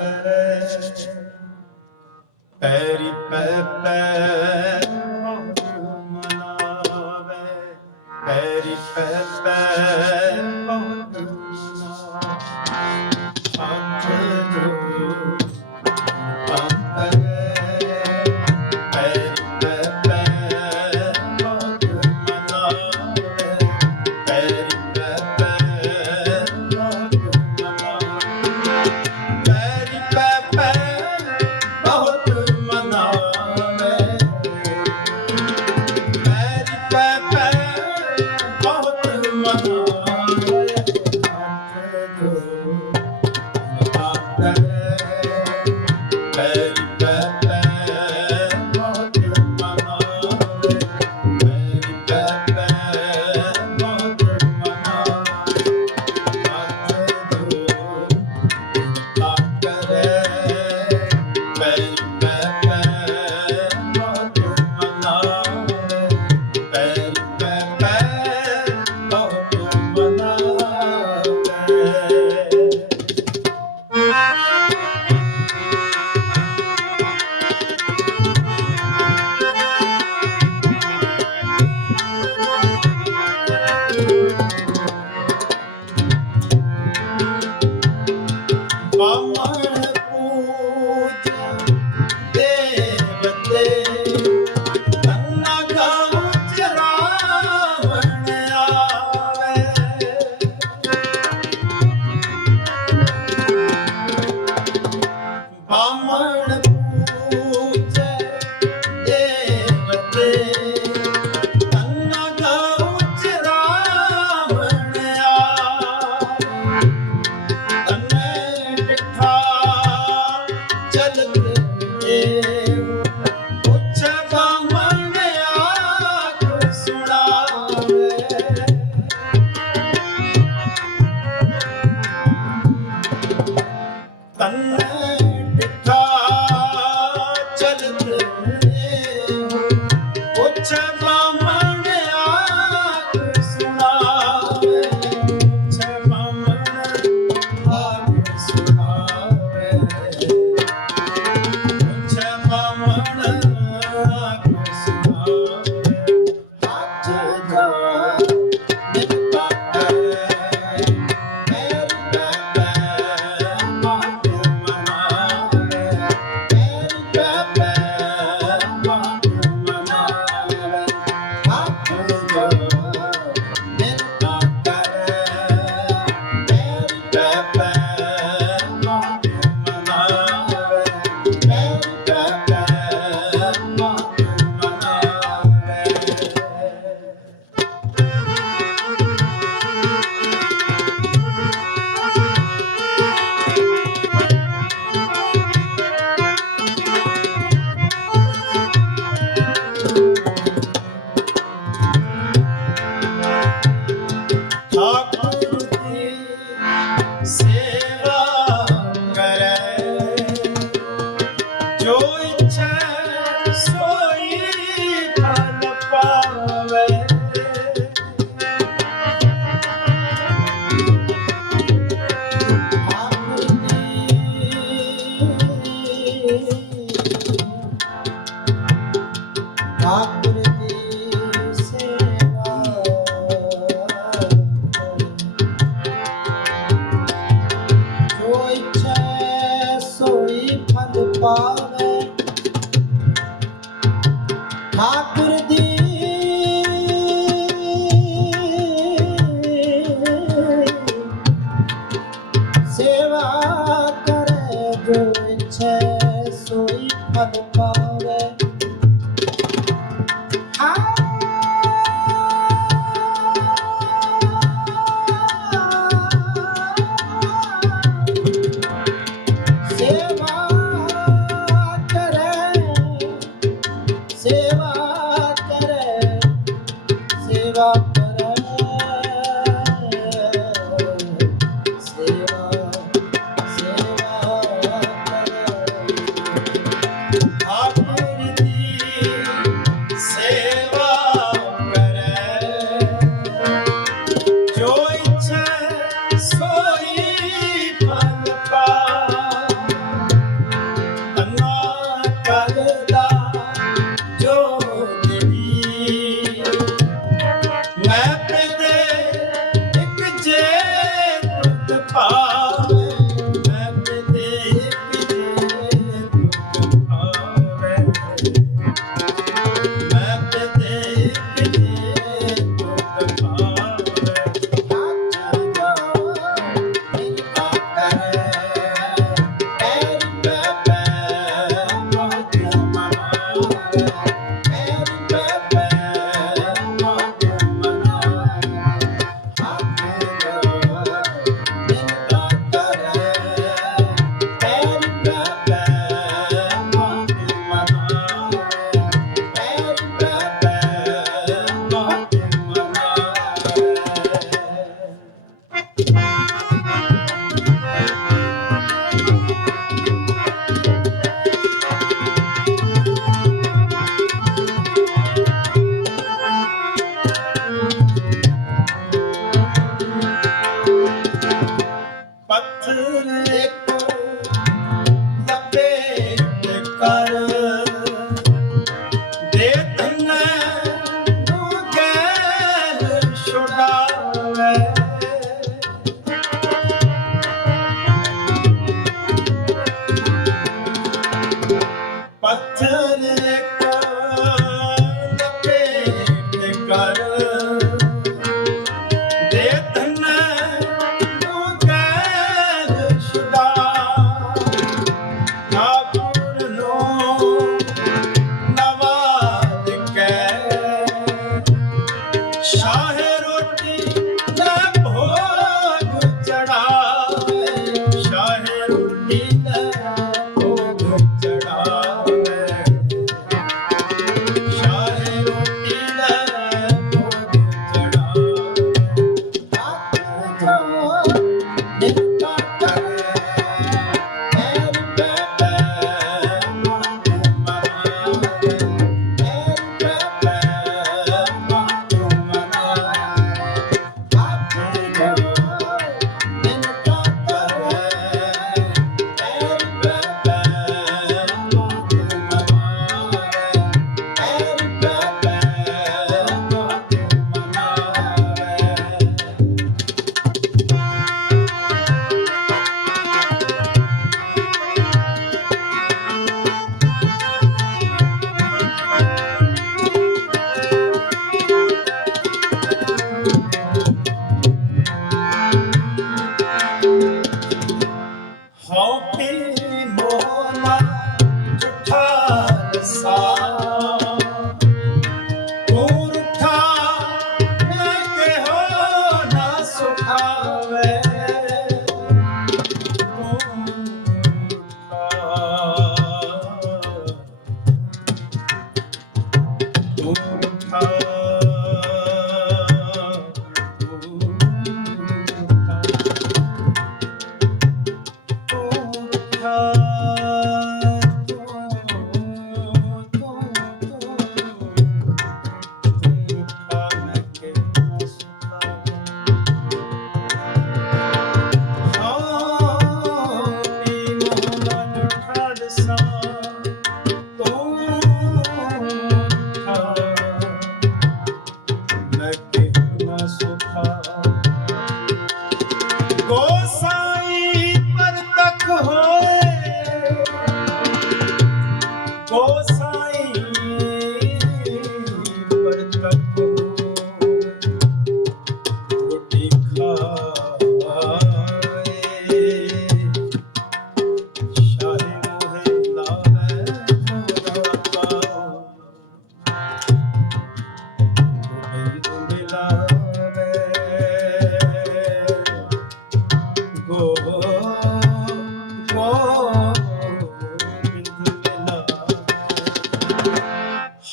ਕਰੇ ਪੈਰੀ ਪੈ ਪੈ।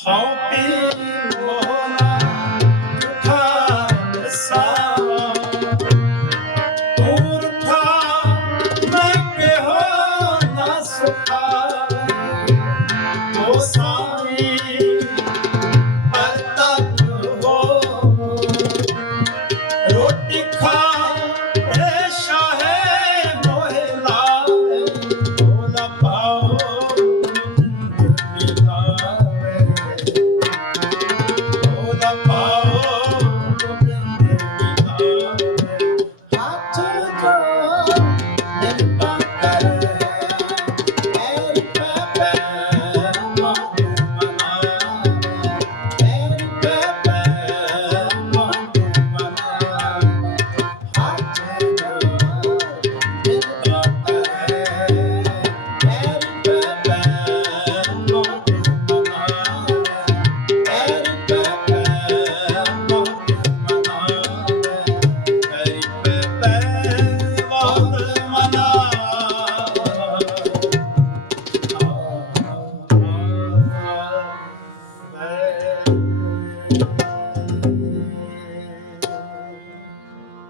Paul